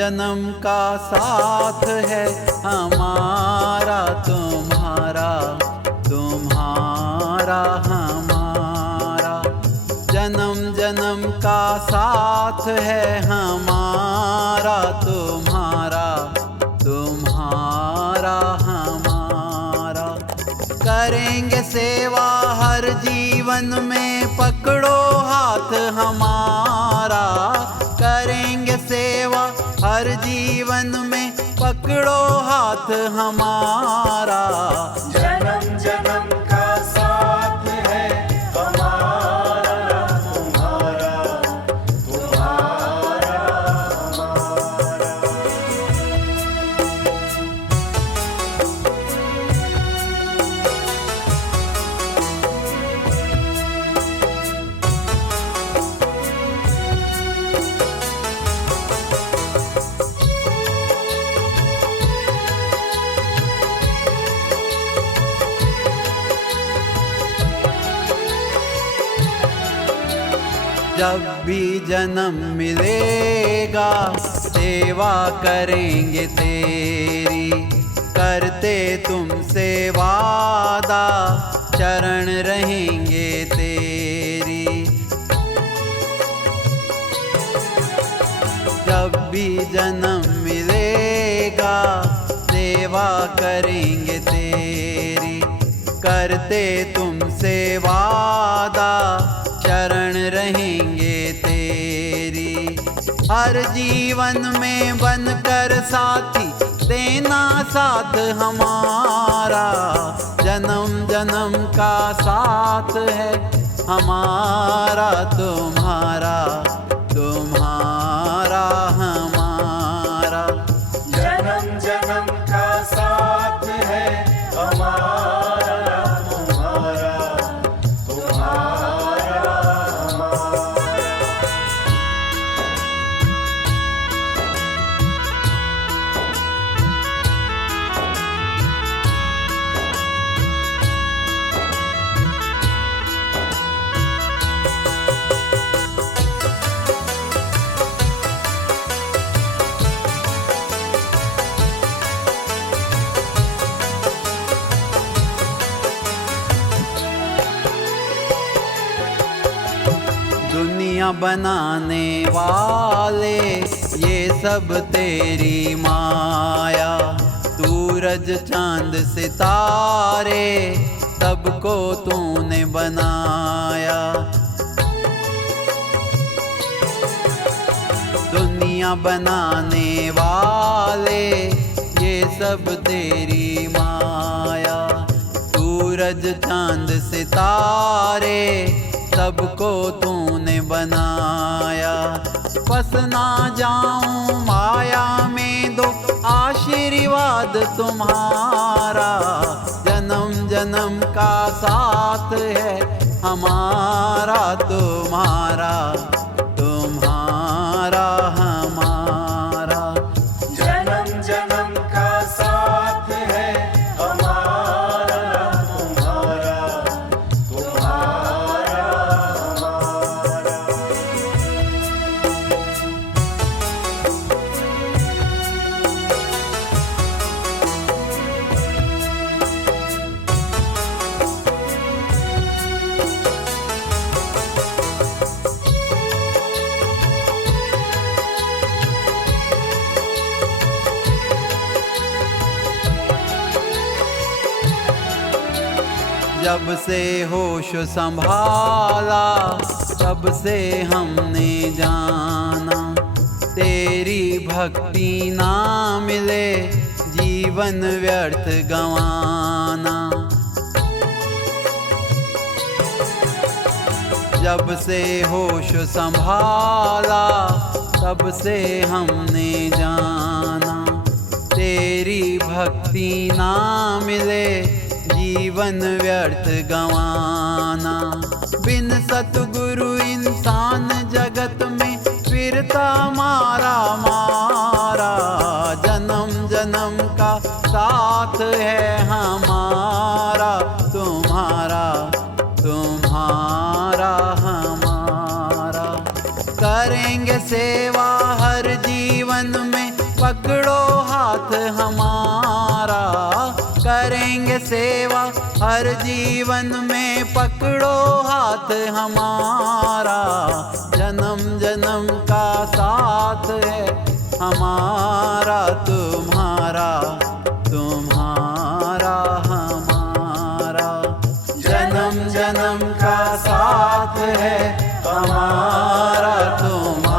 जन्म का साथ है हमारा तुम्हारा, तुम्हारा हमारा। जन्म जन्म का साथ है हमारा तुम्हारा, तुम्हारा हमारा। करेंगे सेवा हर जीवन में, पकड़ो हाथ हमारा। करेंगे सेवा हर जीवन में, पकड़ो हाथ हमारा। जन्म जन्म का साथ है हमारा तुम्हारा, तुम्हारा हमारा। जब भी जन्म मिलेगा सेवा करेंगे तेरी, करते तुमसे वादा चरण रहेंगे तेरी। जब भी जन्म मिलेगा सेवा करेंगे तेरी, करते तुमसे वादा चरण रहेंगे तेरी। हर जीवन में बनकर साथी देना साथ हमारा। जन्म जन्म का साथ है हमारा तुम्हारा, तुम्हारा हमारा। जन्म जन्म का साथ है हमारा तुम्हारा, तुम्हारा हमारा। दुनिया बनाने वाले ये सब तेरी माया। सूरज चांद सितारे सबको तूने बनाया। दुनिया बनाने वाले ये सब तेरी माया। सूरज चांद सितारे सबको तूने बनाया। फंस ना जाऊं माया में, दो आशीर्वाद तुम्हारा। जन्म जन्म का साथ है हमारा तुम्हारा, तुम्हारा हमारा। जन्म जन्म का साथ है हमारा तुम्हारा, तुम्हारा हमारा। जब से होश संभाला तब से हमने जाना, तेरी भक्ति ना मिले जीवन व्यर्थ गंवाना। जब से होश संभाला तब से हमने जाना, तेरी भक्ति ना मिले जीवन व्यर्थ गंवाना। बिन सतगुरु इंसान जगत में फिरता मारा मारा। जन्म जन्म का साथ है हमारा तुम्हारा, तुम्हारा हमारा। करेंगे सेवा हर जीवन में, साथ हमारा, करेंगे सेवा हर जीवन में, पकड़ो हाथ हमारा। जन्म जन्म का साथ है हमारा, तुम्हारा तुम्हारा हमारा। जन्म जन्म का साथ है हमारा, तुम्हारा